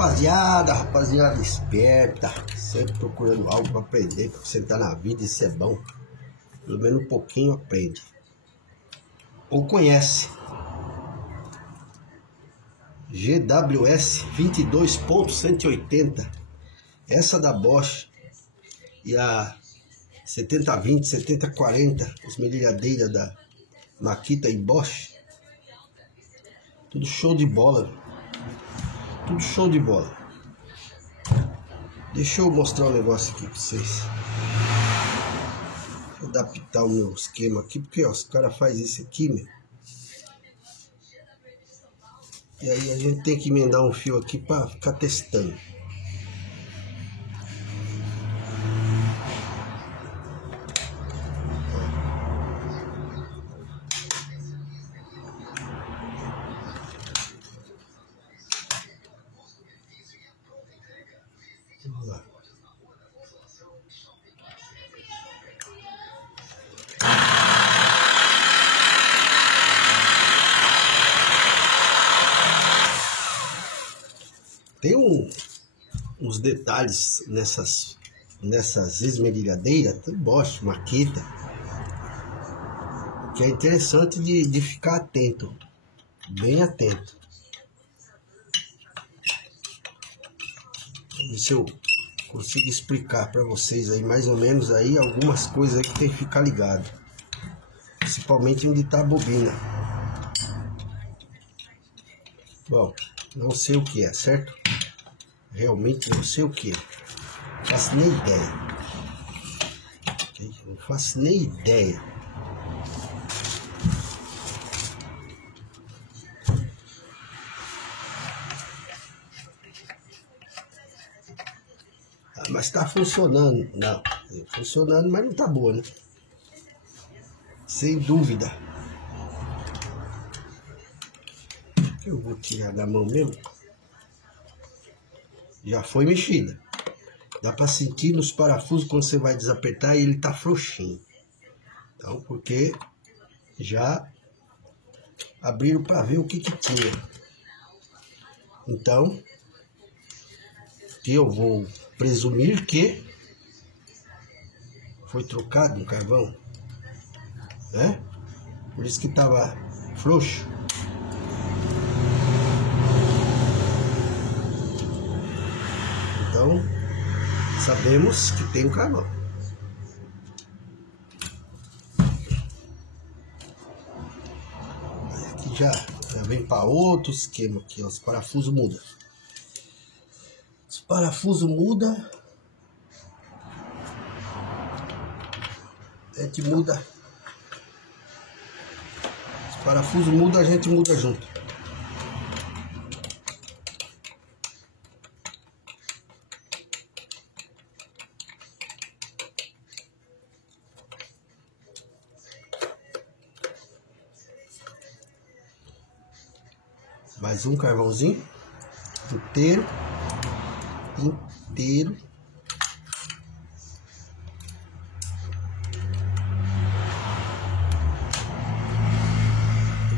Rapaziada esperta, sempre procurando algo para aprender, para sentar na vida, isso é bom. Pelo menos um pouquinho aprende. Ou conhece. GWS 22.180. Essa da Bosch e a 7020, 7040, esmerilhadeira da Makita e Bosch. Tudo show de bola. Tudo show de bola. Deixa eu mostrar um negócio aqui pra vocês. Vou adaptar o meu esquema aqui, porque ó, os caras fazem isso aqui, meu. E aí a gente tem que emendar um fio aqui pra ficar testando. Vamos lá. Tem uns detalhes nessas esmerilhadeiras, Bosch, Makita, que é interessante de ficar atento, bem atento. Vamos ver se eu consigo explicar para vocês aí mais ou menos aí algumas coisas aí que tem que ficar ligado, principalmente onde está a bobina. Bom, não sei o que é, certo? Realmente não sei o que é. Não faço nem ideia. Não faço nem ideia. Ah, mas tá funcionando. Não, funcionando, mas não tá boa, né? Sem dúvida. Eu vou tirar da mão mesmo. Já foi mexida. Dá para sentir nos parafusos quando você vai desapertar e ele tá frouxinho. Então, porque já abriram para ver o que tinha. Então, eu vou presumir que foi trocado um carvão, né? Por isso que tava frouxo. Então, sabemos que tem um carvão. Aqui já vem para outro esquema aqui, ó, os parafusos mudam. Os parafusos mudam. A gente muda. Os parafusos mudam, a gente muda junto. Mais um carvãozinho inteiro.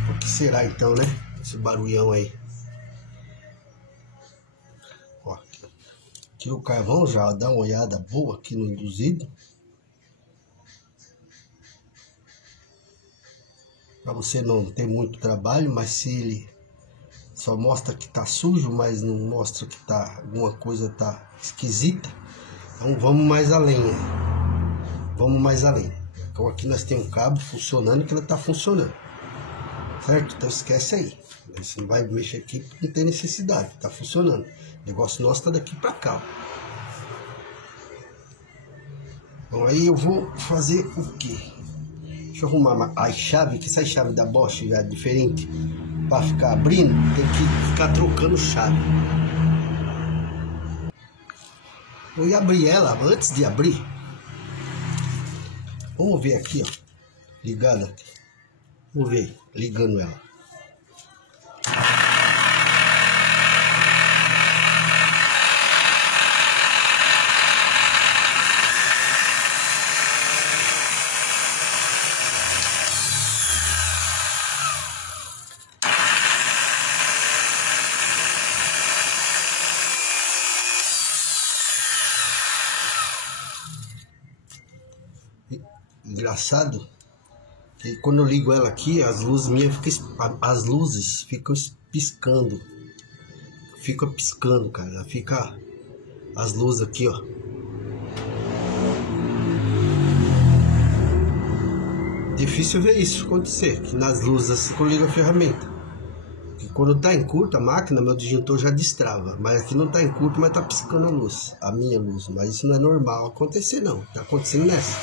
O que será então, né? Esse barulhão aí. Ó, tira o carvão já, dá uma olhada boa aqui no induzido. Para você não ter muito trabalho, mas se ele só mostra que tá sujo, mas não mostra que tá alguma coisa tá esquisita, então vamos mais além. Vamos mais além. Então aqui nós temos um cabo funcionando, que ele tá funcionando, certo? Então esquece aí. Você não vai mexer aqui porque não tem necessidade, tá funcionando. O negócio nosso tá daqui para cá. Então aí eu vou fazer o quê? Deixa eu arrumar a chave, que essa chave da Bosch já é diferente. Para ficar abrindo, tem que ficar trocando chave. Eu ia abrir ela antes de abrir. Vamos ver aqui, ó. Ligada aqui. Vamos ver, ligando ela. engraçado que quando eu ligo ela aqui, as luzes ficam piscando. Fica piscando, cara. Ela fica as luzes aqui, ó. Difícil ver isso acontecer, que nas luzes assim quando eu ligo a ferramenta. Que quando tá em curto a máquina, meu disjuntor já destrava. Mas aqui não tá em curto, mas tá piscando a luz, a minha luz. Mas isso não é normal acontecer, não. Tá acontecendo nessa.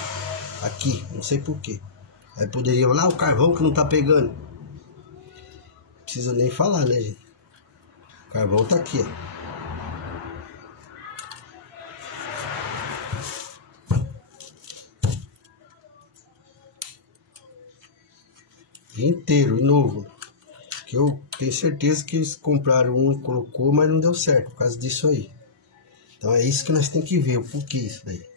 Aqui, não sei porquê. Aí poderia falar, o carvão que não tá pegando. Não precisa nem falar, né, gente? O carvão tá aqui, ó. Inteiro e novo, que eu tenho certeza que eles compraram um e colocou, mas não deu certo por causa disso aí. Então é isso que nós temos que ver, o porquê isso daí.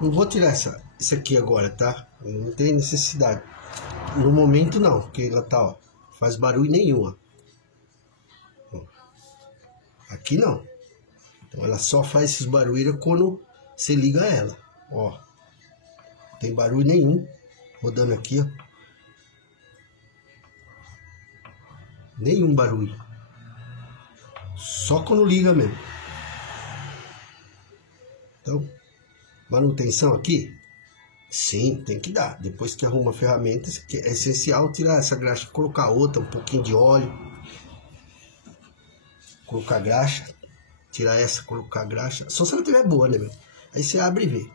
Não vou tirar isso aqui agora, tá? Não tem necessidade. No momento não, porque ela tá, ó, faz barulho nenhum, ó. Aqui não. Então ela só faz esses barulhos quando você liga ela, ó. Não tem barulho nenhum rodando aqui, ó. Nenhum barulho. Só quando liga mesmo. Então, manutenção aqui? Sim, tem que dar. Depois que arruma a ferramenta, é essencial tirar essa graxa, colocar outra, um pouquinho de óleo, colocar graxa, tirar essa, colocar graxa. Só se ela estiver boa, né, meu? Aí você abre e vê.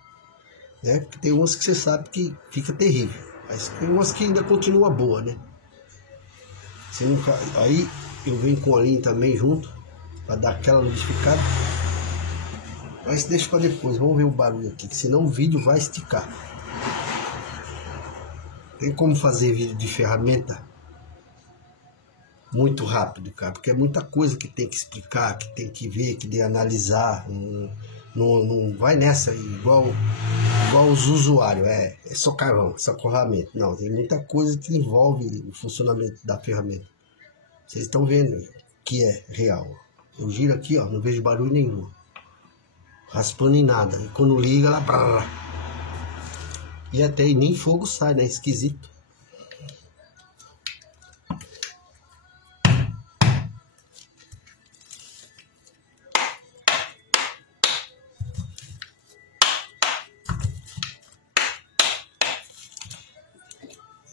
Né? Porque tem umas que você sabe que fica terrível. Mas tem umas que ainda continua boa, né? Você nunca... Aí eu venho com a linha também junto, para dar aquela lubrificada. Mas deixa para depois, vamos ver o barulho aqui, que senão o vídeo vai esticar. Tem como fazer vídeo de ferramenta muito rápido, cara, porque é muita coisa que tem que explicar, que tem que ver, que tem que analisar. Não vai nessa aí, igual os usuários, é só carvão, só ferramenta. Não, tem muita coisa que envolve o funcionamento da ferramenta. Vocês estão vendo que é real. Eu giro aqui, ó, não vejo barulho nenhum. Raspando em nada. E quando liga, ela... Brrr. E até aí nem fogo sai, né? Esquisito.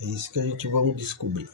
É isso que a gente vamos descobrir.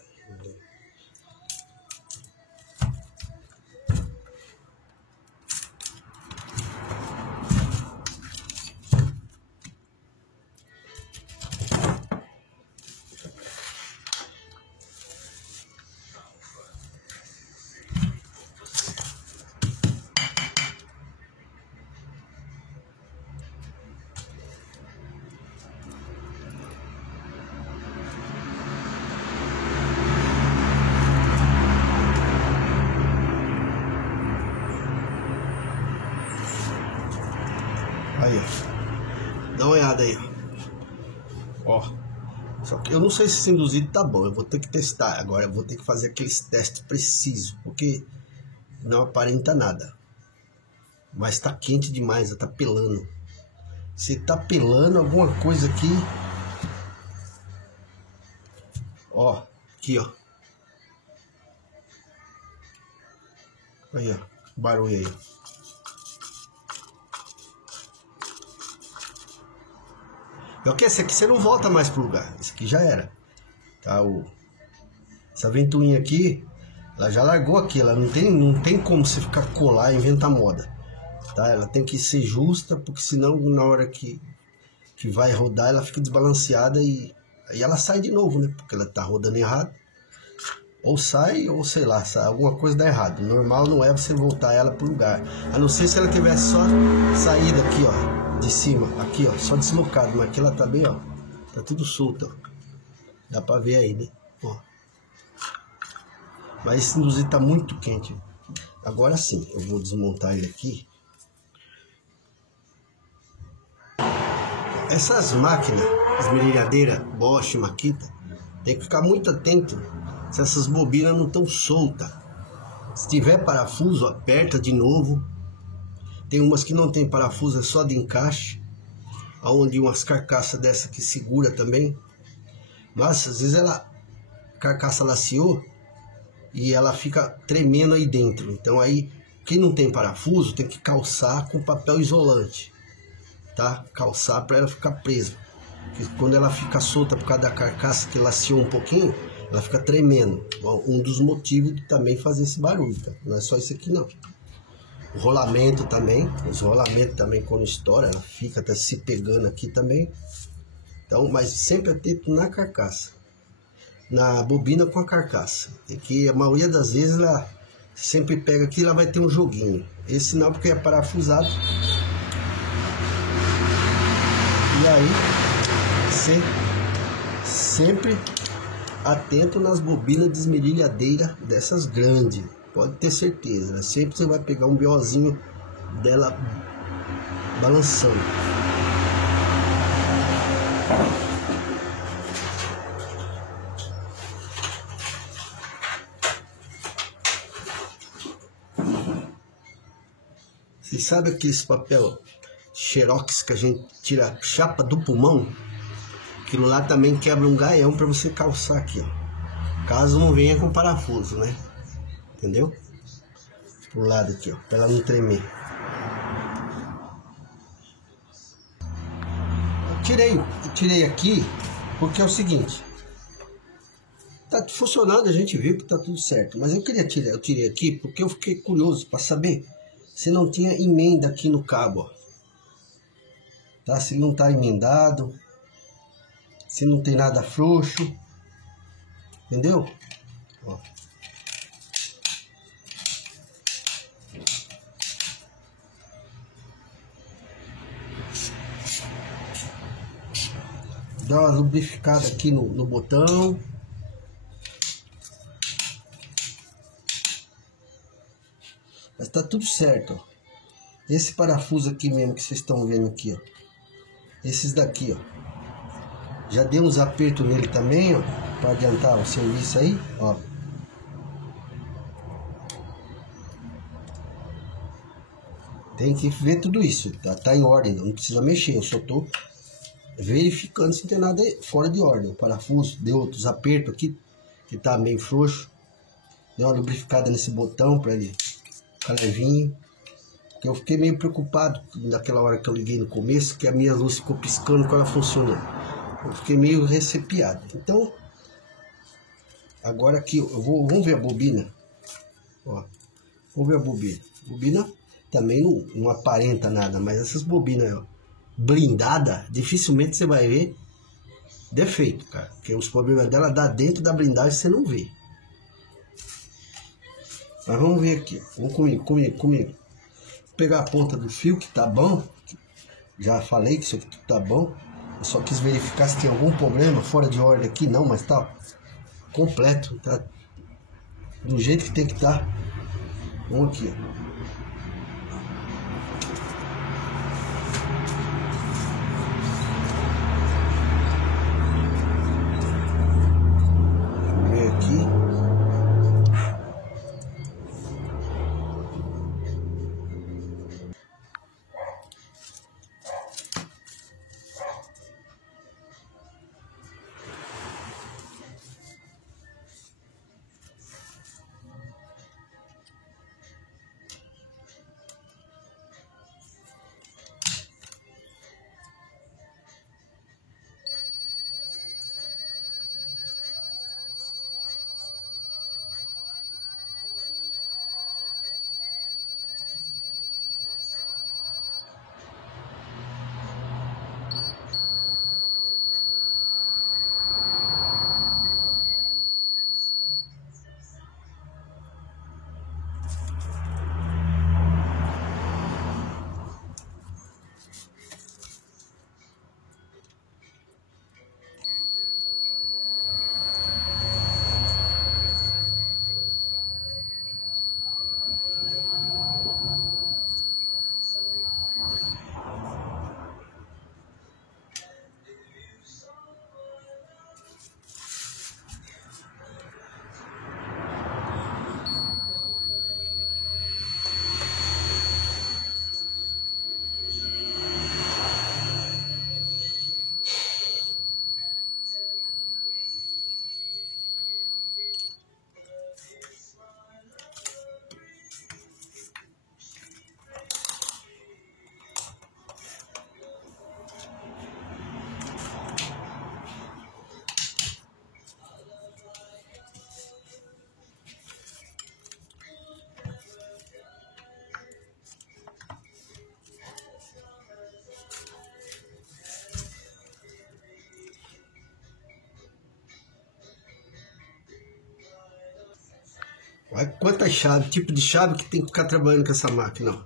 Aí, ó. Dá uma olhada aí, ó. Só que eu não sei se esse induzido tá bom. Eu vou ter que testar. Agora eu vou ter que fazer aqueles testes precisos, porque não aparenta nada. Mas tá quente demais, tá pelando. Se tá pelando alguma coisa aqui. Ó, aqui, ó. Aí, ó. Barulho aí. É o que? Esse aqui você não volta mais pro lugar. Esse aqui já era. Tá? Essa ventoinha aqui, ela já largou aqui. Ela não tem como você ficar colar e inventar moda. Tá? Ela tem que ser justa, porque senão na hora que vai rodar, ela fica desbalanceada e aí ela sai de novo, né? Porque ela tá rodando errado. Ou sai, ou sei lá, alguma coisa dá errado. O normal não é você voltar ela pro lugar. A não ser se ela tivesse só saída aqui, ó. De cima, aqui, ó, só deslocado, mas aqui ela tá bem, ó, tá tudo solto, ó. Dá pra ver aí, né? Ó. Mas esse induzido tá muito quente. Agora sim, eu vou desmontar ele aqui. Essas máquinas, esmerilhadeira, Bosch, Makita, tem que ficar muito atento se essas bobinas não estão soltas. Se tiver parafuso, aperta de novo. Tem umas que não tem parafuso, é só de encaixe, onde umas carcaças dessa que segura também. Mas às vezes a carcaça laceou e ela fica tremendo aí dentro. Então aí, quem não tem parafuso tem que calçar com papel isolante, tá? Calçar para ela ficar presa. Porque quando ela fica solta por causa da carcaça que laceou um pouquinho, ela fica tremendo. Bom, um dos motivos de também fazer esse barulho, tá? Não é só isso aqui não. O rolamento também, os rolamentos também quando estoura, ela fica até se pegando aqui também. Então, mas sempre atento na carcaça, na bobina com a carcaça. E que a maioria das vezes ela sempre pega aqui, ela vai ter um joguinho. Esse não, porque é parafusado. E aí, você sempre atento nas bobinas de esmerilhadeira dessas grandes. Pode ter certeza, né? Sempre você vai pegar um BOzinho dela balançando. Vocês sabem aquele papel Xerox que a gente tira a chapa do pulmão? Aquilo lá também quebra um gaião para você calçar aqui, ó. Caso não venha com parafuso, né? Entendeu? Pro lado aqui, ó, para ela não tremer. Eu tirei aqui porque é o seguinte. Tá funcionando, a gente viu que tá tudo certo. Mas eu tirei aqui porque eu fiquei curioso para saber se não tinha emenda aqui no cabo, ó. Tá? Se não tá emendado, se não tem nada frouxo, entendeu? Ó. Dá uma lubrificada aqui no botão. Mas tá tudo certo, ó. Esse parafuso aqui mesmo que vocês estão vendo aqui, ó. Esses daqui, ó. Já dei uns apertos nele também, ó, para adiantar o serviço aí, ó. Tem que ver tudo isso, tá em ordem, não precisa mexer, eu só tô verificando se não tem nada fora de ordem. O parafuso deu outros apertos aqui, que tá meio frouxo. Deu uma lubrificada nesse botão para ele ficar levinho. Porque eu fiquei meio preocupado naquela hora que eu liguei no começo, que a minha luz ficou piscando quando ela funcionou. Eu fiquei meio recepiado. Então, agora aqui, vamos ver a bobina. Ó, vamos ver a bobina. A bobina também não aparenta nada, mas essas bobinas, ó, blindada, dificilmente você vai ver defeito, cara. Porque os problemas dela dá dentro da blindagem, você não vê. Mas vamos ver aqui. Vamos comigo. Vou pegar a ponta do fio, que tá bom. Já falei que isso aqui tá bom. Eu só quis verificar se tem algum problema fora de ordem aqui. Não, mas tá completo. Tá do jeito que tem que estar. Vamos aqui, ó. Olha quantas chaves, tipo de chave que tem que ficar trabalhando com essa máquina,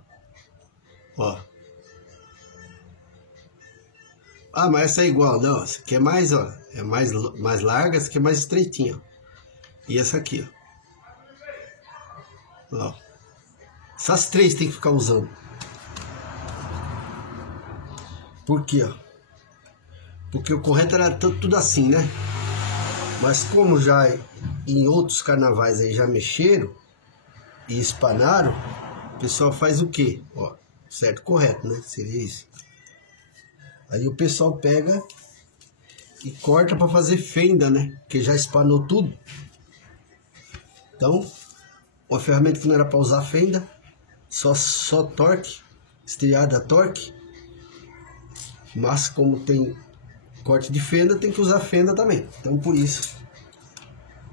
ó. Ah, mas essa é igual. Não, essa aqui é mais, ó. É mais larga, essa aqui é mais estreitinha, ó. E essa aqui, ó. Essas três tem que ficar usando. Por quê, ó? Porque o correto era tudo assim, né? Mas como já em outros carnavais aí já mexeram e espanaram, o pessoal faz o quê? Ó, certo, correto, né? Seria isso. Aí o pessoal pega e corta para fazer fenda, né? Porque já espanou tudo. Então, uma ferramenta que não era para usar fenda, só torque, estriada torque. Mas como tem corte de fenda, tem que usar fenda também. Então por isso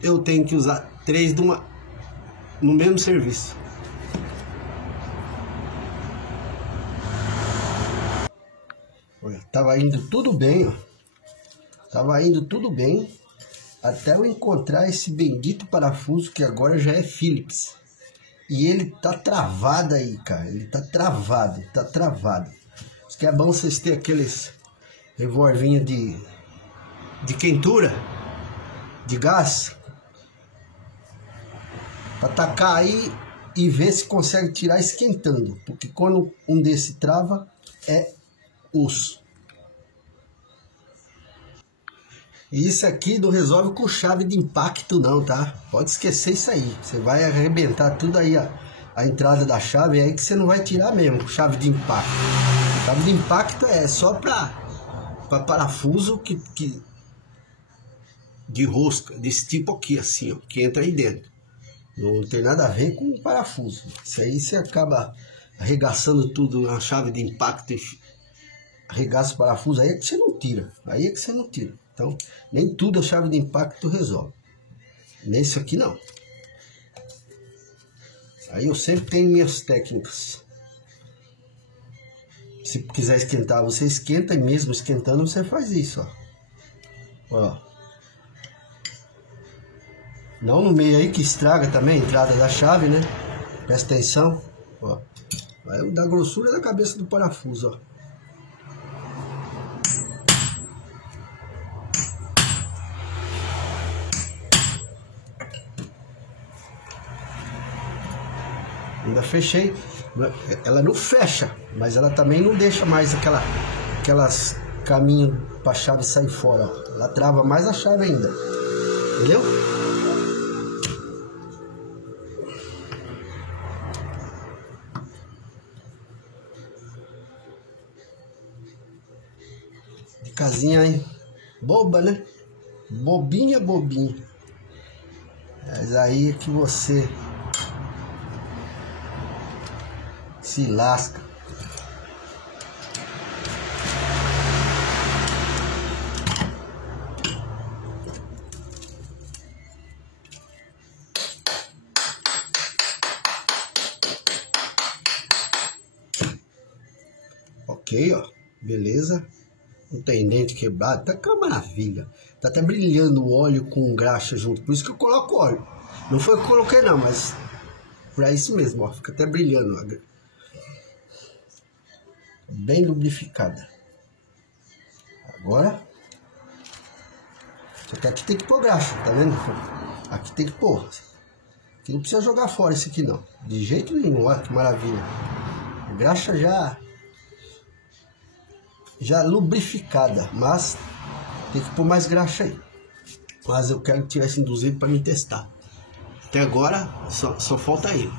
eu tenho que usar 3 no mesmo serviço. Olha, tava indo tudo bem, ó. Tava indo tudo bem até eu encontrar esse bendito parafuso que agora já é Phillips. E ele tá travado aí, cara. Ele tá travado, tá travado. Isso que é bom vocês terem aqueles revolvinhos de quentura, de gás, para tacar aí e ver se consegue tirar esquentando, porque quando um desse trava é osso. E isso aqui não resolve com chave de impacto não, tá? Pode esquecer isso aí, você vai arrebentar tudo aí a entrada da chave, é aí que você não vai tirar mesmo, chave de impacto. Chave de impacto é só para parafuso de rosca, desse tipo aqui, assim, ó, que entra aí dentro. Não tem nada a ver com parafuso. Isso aí você acaba arregaçando tudo na chave de impacto e arregaça o parafuso, aí é que você não tira. Aí é que você não tira. Então, nem tudo a chave de impacto resolve. Nesse aqui não. Aí eu sempre tenho minhas técnicas. Se quiser esquentar, você esquenta, e mesmo esquentando você faz isso, ó. Não no meio aí que estraga também a entrada da chave, né? Presta atenção, ó. Vai dar a grossura da cabeça do parafuso, ó. Ainda fechei. Ela não fecha, mas ela também não deixa mais aquelas caminhos para a chave sair fora, ó. Ela trava mais a chave ainda. Entendeu? De casinha, hein? Boba, né? Bobinha. Mas aí é que você se lasca. Ok, ó. Beleza. Não tem dente quebrado. Tá uma maravilha. Tá até brilhando o óleo com graxa junto. Por isso que eu coloco óleo. Não foi que eu coloquei não, mas pra isso mesmo, ó. Fica até brilhando, ó. Bem lubrificada. Agora, só que aqui tem que pôr graxa, tá vendo? Aqui tem que pôr. Aqui não precisa jogar fora esse aqui não. De jeito nenhum, olha que maravilha. A graxa já lubrificada, mas tem que pôr mais graxa aí. Mas eu quero tirar esse induzido para me testar. Até agora só falta ele.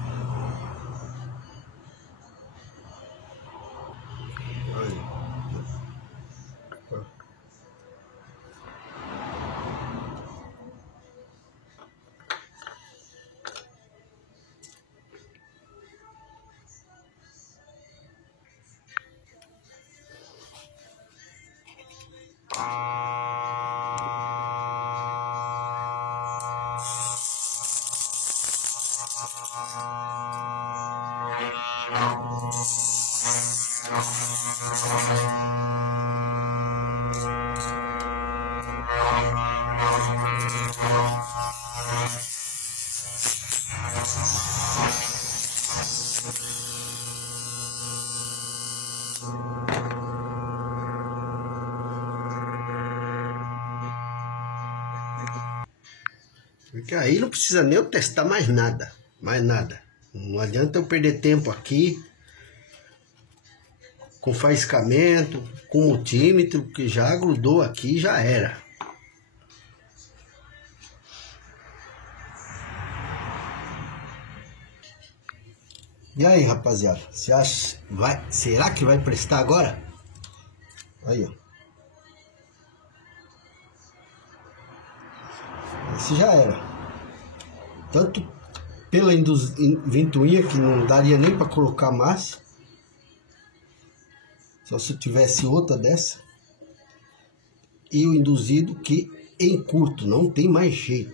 Porque aí não precisa nem eu testar mais nada. Mais nada. Não adianta eu perder tempo aqui com faiscamento, com multímetro, que já grudou aqui, já era. E aí, rapaziada, você acha, será que vai prestar agora? Aí, ó. Esse já era. Tanto pela ventoinha, que não daria nem para colocar mais. Só se tivesse outra dessa. E o induzido, que em curto, não tem mais jeito.